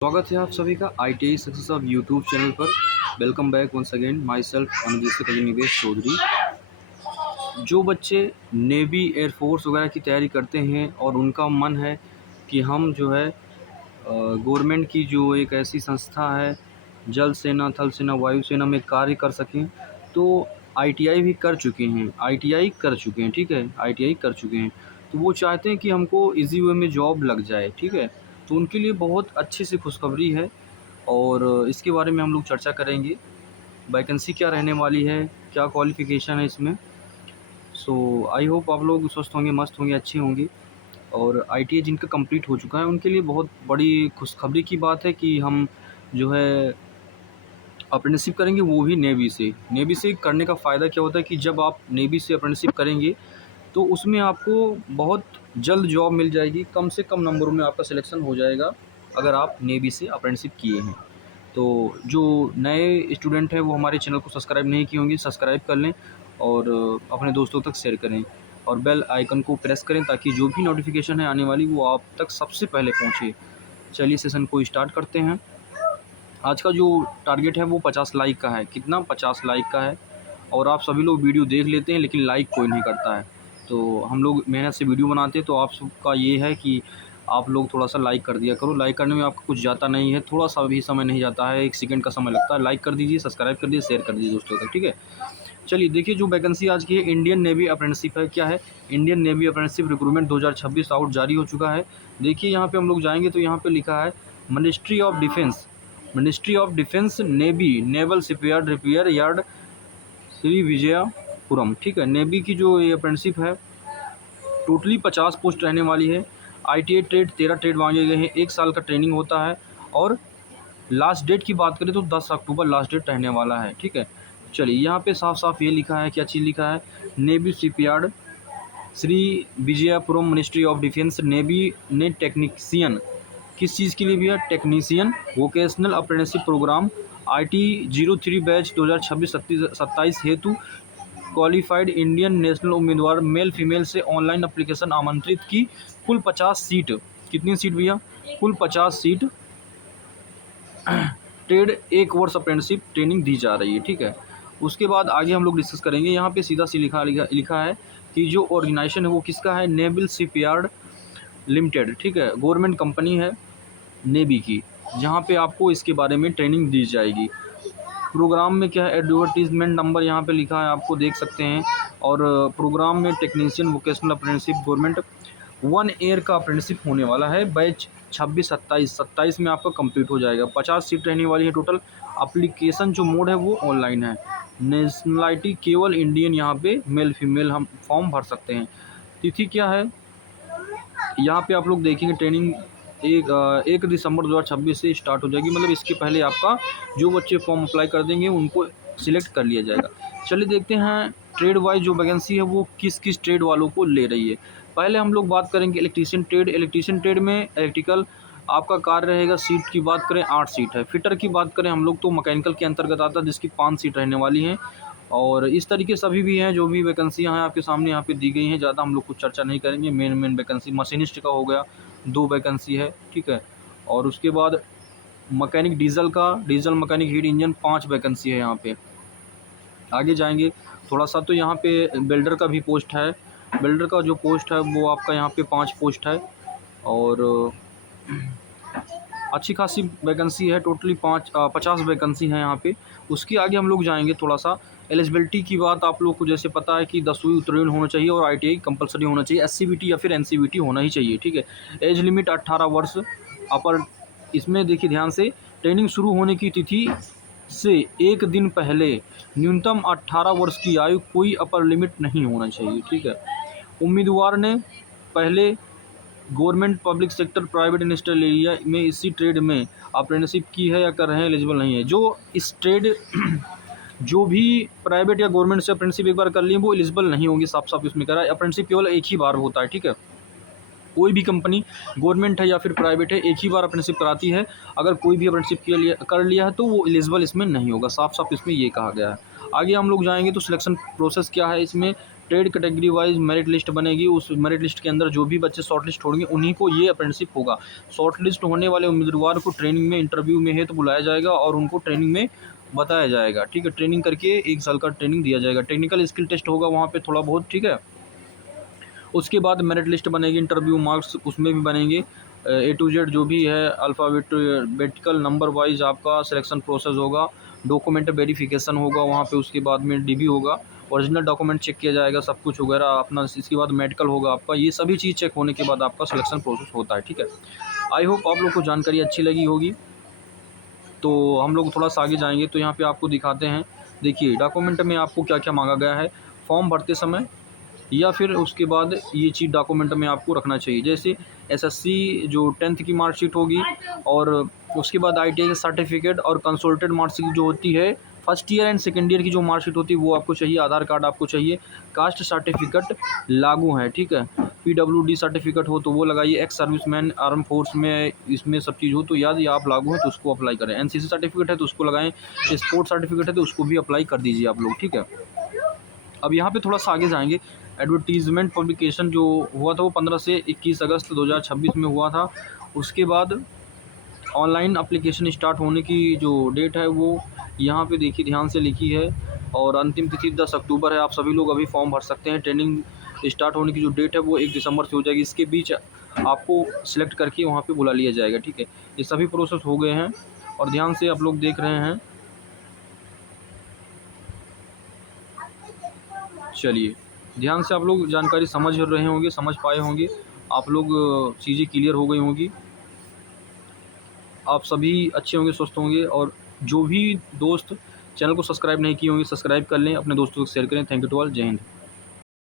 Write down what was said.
स्वागत है आप सभी का ITI success of YouTube channel पर। Welcome back once again myself Anudesh Nivesh Chaudhary. जो बच्चे नेवी एयरफोर्स वगैरह की तैयारी करते हैं और उनका मन है कि हम जो है गवर्नमेंट की जो एक ऐसी संस्था है जल सेना, थल सेना, वायु सेना में कार्य कर सकें, तो ITI भी कर चुके हैं, ITI कर चुके हैं, ठीक है, ITI कर चुके हैं। तो वो चाहते हैं कि हमको इजी वे में जॉब लग जाए, ठीक है। तो उनके लिए बहुत अच्छी सी खुशखबरी है और इसके बारे में हम लोग चर्चा करेंगे। वैकेंसी क्या रहने वाली है, क्या क्वालिफ़िकेशन है इसमें। सो आई होप आप लोग स्वस्थ होंगे, मस्त होंगे, अच्छे होंगे। और ITI जिनका कंप्लीट हो चुका है उनके लिए बहुत बड़ी खुशखबरी की बात है कि हम जो है अप्रेंटिसशिप करेंगे, वो भी नेवी से। नेवी से करने का फ़ायदा क्या होता है कि जब आप नेवी से अप्रेंटिसशिप करेंगे तो उसमें आपको बहुत जल्द जॉब मिल जाएगी, कम से कम नंबरों में आपका सिलेक्शन हो जाएगा अगर आप नेवी से अप्रेंटिसशिप किए हैं। तो जो नए स्टूडेंट हैं वो हमारे चैनल को सब्सक्राइब नहीं किए होंगे, सब्सक्राइब कर लें और अपने दोस्तों तक शेयर करें और बेल आइकन को प्रेस करें ताकि जो भी नोटिफिकेशन है आने वाली वो आप तक सबसे पहले पहुंचे। चलिए सेशन को स्टार्ट करते हैं। आज का जो टारगेट है वो 50 लाइक का है। कितना? 50 लाइक का है। और आप सभी लोग वीडियो देख लेते हैं लेकिन लाइक कोई नहीं करता है। तो हम लोग मेहनत से वीडियो बनाते हैं, तो आप सबका ये है कि आप लोग थोड़ा सा लाइक कर दिया करो। लाइक करने में आपका कुछ जाता नहीं है, थोड़ा सा भी समय नहीं जाता है, 1 सेकंड का समय लगता है। लाइक कर दीजिए, सब्सक्राइब कर दीजिए, शेयर कर दीजिए दोस्तों तक, ठीक है। चलिए देखिए, जो वैकेंसी आज की है इंडियन नेवी अप्रेंटिसशिप है। क्या है? Indian navy apprenticeship recruitment 2026 out जारी हो चुका है। देखिए यहाँ पे हम लोग जाएंगे तो यहाँ पे लिखा है ministry of defence, ministry of defence, navy, naval shipyard repair yard, Shri Vijayapuram, ठीक है। नेवी की जो ये अप्रेंटिसशिप है टोटली 50 पोस्ट रहने वाली है। ITI ट्रेड 13 ट्रेड मांगे गए हैं, 1 साल का ट्रेनिंग होता है और लास्ट डेट की बात करें तो 10 अक्टूबर लास्ट डेट रहने वाला है, ठीक है। चलिए यहाँ पे साफ साफ ये लिखा है, क्या चीज़ लिखा है? Navy shipyard Shri Vijayapuram, ministry of defence, navy ने टेक्नीशियन, किस चीज़ के लिए भी है? Technician vocational apprenticeship programme IT 03 batch 2026-27 हेतु क्वालिफाइड इंडियन नेशनल उम्मीदवार मेल फीमेल से ऑनलाइन एप्लीकेशन आमंत्रित की। कुल 50 सीट। कितनी सीट भैया? कुल 50 सीट। ट्रेड 1 वर्ष अप्रेंटिसशिप ट्रेनिंग दी जा रही है, ठीक है। उसके बाद आगे हम लोग डिस्कस करेंगे। यहाँ पे सीधा सी लिखा है कि जो ऑर्गेनाइजेशन है वो किसका है? नेवल शिपयार्ड लिमिटेड, ठीक है। गवर्नमेंट कंपनी है नेवी की, जहाँ पे आपको इसके बारे में ट्रेनिंग दी जाएगी। प्रोग्राम में क्या है? एडवर्टीजमेंट नंबर यहाँ पे लिखा है, आपको देख सकते हैं। और प्रोग्राम में technician vocational apprenticeship government 1 year का अप्रेंटिसशिप होने वाला है। बैच 26-27 में आपका कंप्लीट हो जाएगा। 50 सीट रहने वाली है टोटल। एप्लीकेशन जो मोड है वो ऑनलाइन है। नेशनलिटी केवल इंडियन, यहाँ पे मेल फीमेल हम फॉर्म भर सकते हैं। तिथि क्या है? यहाँ पे आप लोग देखेंगे ट्रेनिंग 1 दिसंबर 2026 से स्टार्ट हो जाएगी। मतलब इसके पहले आपका जो बच्चे फॉर्म अप्लाई कर देंगे उनको सिलेक्ट कर लिया जाएगा। चलिए देखते हैं ट्रेड वाइज जो वैकेंसी है वो किस किस ट्रेड वालों को ले रही है। पहले हम लोग बात करेंगे इलेक्ट्रीशियन ट्रेड। इलेक्ट्रीशियन ट्रेड में इलेक्ट्रिकल आपका कार्य रहेगा। सीट की बात करें 8 सीट है। फिटर की बात करें हम लोग तो मैकेनिकल के अंतर्गत आता है, जिसकी 5 सीट रहने वाली हैं। और इस तरीके से अभी भी हैं जो भी वैकेंसियाँ हैं आपके सामने यहाँ पे दी गई हैं। ज़्यादा हम लोग कुछ चर्चा नहीं करेंगे। मेन वैकेंसी मशीनिस्ट का हो गया, 2 वैकेंसी है, ठीक है। और उसके बाद मैकेनिक डीजल का, diesel mechanic heat engine 5 vacancy है यहाँ पे। आगे जाएंगे थोड़ा सा तो यहाँ पे बिल्डर का भी पोस्ट है। बिल्डर का जो पोस्ट है वो आपका यहाँ पे 5 पोस्ट है और अच्छी खासी वैकेंसी है। टोटली 50 वैकेंसी है यहाँ पे। उसके आगे हम लोग जाएंगे थोड़ा सा। एलिजिबिलिटी की बात आप लोग को जैसे पता है कि 10वीं उत्तीर्ण होना चाहिए और ITI कंपलसरी होना चाहिए। SCVT या फिर NCVT होना ही चाहिए, ठीक है। एज लिमिट 18 वर्ष अपर। इसमें देखिए ध्यान से, ट्रेनिंग शुरू होने की तिथि से 1 दिन पहले न्यूनतम 18 वर्ष की आयु, कोई अपर लिमिट नहीं होना चाहिए, ठीक है। उम्मीदवार ने पहले government, public sector, private industrial area में इसी ट्रेड में अप्रेंटिसशिप की है या कर रहे हैं, एलिजिबल नहीं है। जो इस ट्रेड जो भी प्राइवेट या गवर्नमेंट से अप्रेंटिसशिप एक बार कर लिए वो एलिजिबल नहीं होंगे। साफ साफ इसमें कह रहा है अप्रेंटिसशिप केवल एक ही बार होता है, ठीक है। कोई भी कंपनी गवर्नमेंट है या फिर प्राइवेट है एक ही बार अप्रेंटिसशिप कराती है। अगर कोई भी अप्रेंटिसशिप कर लिया है तो वो एलिजिबल इसमें नहीं होगा। साफ साफ इसमें ये कहा गया है। आगे हम लोग जाएंगे तो सिलेक्शन प्रोसेस क्या है इसमें। Trade category wise merit list बनेगी। उस मेरिट लिस्ट के अंदर जो भी बच्चे शॉर्ट लिस्ट होंगे उन्हीं को ये अप्रेंटिसशिप होगा। शॉर्ट लिस्ट होने वाले उम्मीदवार को ट्रेनिंग में, इंटरव्यू में है तो बुलाया जाएगा और उनको ट्रेनिंग में बताया जाएगा, ठीक है। ट्रेनिंग करके 1 साल का ट्रेनिंग दिया जाएगा। टेक्निकल स्किल टेस्ट होगा वहाँ पे थोड़ा बहुत, ठीक है। उसके बाद मेरिट लिस्ट बनेगी, इंटरव्यू मार्क्स उसमें भी बनेंगे। A to Z जो भी है अल्फ़ाबेटिकल नंबर वाइज आपका सिलेक्शन प्रोसेस होगा। डॉक्यूमेंट वेरिफिकेशन होगा वहाँ पे। उसके बाद में DB होगा, ओरिजिनल डॉक्यूमेंट चेक किया जाएगा, सब कुछ वगैरह अपना। इसके बाद मेडिकल होगा आपका। ये सभी चीज़ चेक होने के बाद आपका सिलेक्शन प्रोसेस होता है, ठीक है। आई होप आप लोग को जानकारी अच्छी लगी होगी। तो हम लोग थोड़ा सा आगे जाएंगे तो यहाँ पे आपको दिखाते हैं। देखिए डॉक्यूमेंट में आपको क्या क्या मांगा गया है फॉर्म भरते समय, या फिर उसके बाद ये चीज़ डॉक्यूमेंट में आपको रखना चाहिए। जैसे SSC जो 10th की मार्कशीट होगी, और उसके बाद ITI का सर्टिफिकेट और कंसोल्टेड मार्कशीट जो होती है, first year and second year की जो मार्कशीट होती है वो आपको चाहिए। आधार कार्ड आपको चाहिए। कास्ट सर्टिफिकेट लागू है, ठीक है। PWD सर्टिफिकेट हो तो वो लगाइए। एक्स सर्विसमैन आर्म फोर्स में इसमें सब चीज़ हो तो याद या आप लागू है तो उसको अप्लाई करें। NCC सर्टिफिकेट है तो उसको लगाएं। स्पोर्ट्स सर्टिफिकेट है तो उसको भी अप्लाई कर दीजिए आप लोग, ठीक है। अब यहाँ पे थोड़ा सा आगे जाएंगे। एडवर्टीज़मेंट पब्लिकेशन जो हुआ था वो 15 से 21 अगस्त 2026 में हुआ था। उसके बाद ऑनलाइन एप्लीकेशन स्टार्ट होने की जो डेट है वो यहाँ पे देखिए ध्यान से लिखी है, और अंतिम तिथि 10 अक्टूबर है। आप सभी लोग अभी फॉर्म भर सकते हैं। ट्रेनिंग स्टार्ट होने की जो डेट है वो 1 दिसंबर से हो जाएगी। इसके बीच आपको सिलेक्ट करके वहाँ पे बुला लिया जाएगा, ठीक है। ये सभी प्रोसेस हो गए हैं और ध्यान से आप लोग देख रहे हैं। चलिए ध्यान से आप लोग जानकारी समझ रहे होंगे, समझ पाए होंगे आप लोग। चीज़ें क्लियर हो गई होंगी। आप सभी अच्छे होंगे, स्वस्थ होंगे। और जो भी दोस्त चैनल को सब्सक्राइब नहीं किए होंगे सब्सक्राइब कर लें, अपने दोस्तों को शेयर करें। Thank you to all. जय हिंद।